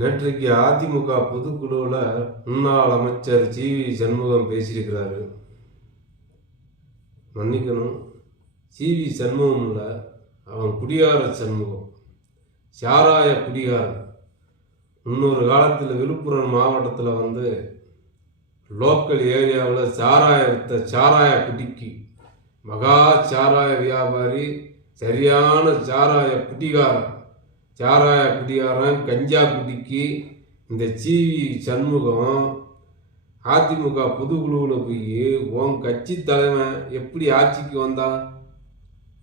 நேற்றைக்கு அதிமுக பொதுக்குழுவில் முன்னாள் அமைச்சர் சி.வி. சண்முகம் பேசியிருக்கிறாரு. மன்னிக்கணும், சி.வி. சண்முகம் இல்லை, அவன் குடியார சண்முகம், சாராய குடிகாரன். இன்னொரு காலத்தில் விழுப்புரம் மாவட்டத்தில் லோக்கல் ஏரியாவில் சாராய குடிக்கு மகா சாராய வியாபாரி, சரியான சாராய குடிகாரன், கஞ்சா குடிக்கு இந்த சி.வி. சண்முகம் அதிமுக பொதுக்குழுவில் போய் உன் கட்சி தலைவன் எப்படி ஆட்சிக்கு வந்தான்?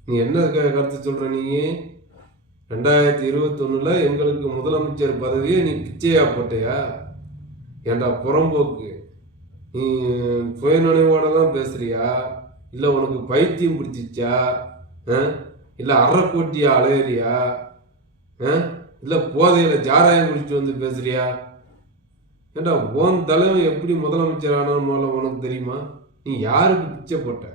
நீ என்ன கருத்து சொல்ற? நீ 2021 எங்களுக்கு முதலமைச்சர் பதவியை நீ பிச்சையா போட்டையா? ஏண்டா புறம்போக்கு, நீ சுயநினைவோட தான் பேசுறியா? இல்லை உனக்கு பைத்தியம் பிடிச்சிச்சா? இல்லை அறக்கோட்டியா அலையறியா? இல்லை போதையில் ஜாராயம் குடிச்சிட்டு வந்து பேசுறியா? ஏண்டா உன் தலைவன் எப்படி முதலமைச்சர் ஆனாலும் உனக்கு தெரியுமா? நீ யாருக்கு பிச்சை போட்ட?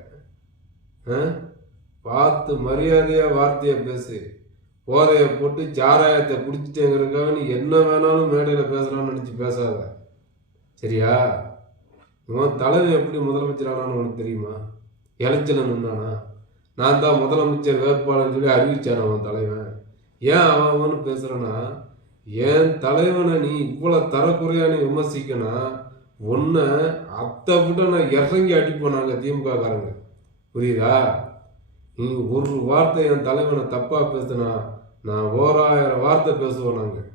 பார்த்து மரியாதையாக வார்த்தையை பேசு. போதையை போட்டு சாராயத்தை குடிச்சிட்டேங்கிறதுக்காக நீ என்ன வேணாலும் மேடையில் பேசலாம்னு நினச்சி பேசாத, சரியா? உன் தலைவன் எப்படி முதலமைச்சர் ஆனான்னு உனக்கு தெரியுமா? எலெக்ஷனில் நின்னானா? நான் தான் முதலமைச்சர் வேட்பாளர்னு சொல்லி அறிவிச்சான உன் தலைவன். ஏன் அவன்னு பேசுகிறேன்னா, என் தலைவனை நீ இவ்வளோ தரக்குறையா நீ விமர்சிக்கணும், ஒன்றை அத்தை விட்ட நான் இறங்கி அடிப்போம் நாங்கள் திமுக காரங்க, புரியுதா? நீ ஒரு வார்த்தை என் தலைவனை தப்பாக பேசுனா நான் 1000 வார்த்தை பேசுவோம் நாங்கள்.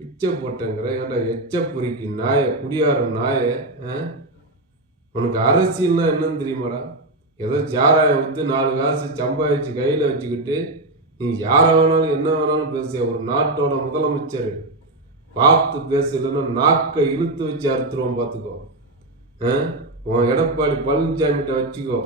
பிச்சை போட்டேங்கிற ஏன்டா எச்ச பொறிக்கு நாய, குடியார நாய. உனக்கு அரசியல்னா என்னன்னு தெரியுமாடா? ஏதோ சாராயம் விற்று 4 காசு சம்பாதிச்சு கையில் வச்சுக்கிட்டு நீ யாரை வேணாலும் என்ன வேணாலும் பேசிய ஒரு நாட்டோட முதலமைச்சர். பார்த்து பேச, இல்லைன்னா நாக்கை இழுத்து வச்சு அறுத்துருவோம், பார்த்துக்கோ. உன் எடப்பாடி பழனிசாமிகிட்ட வச்சுக்கோ.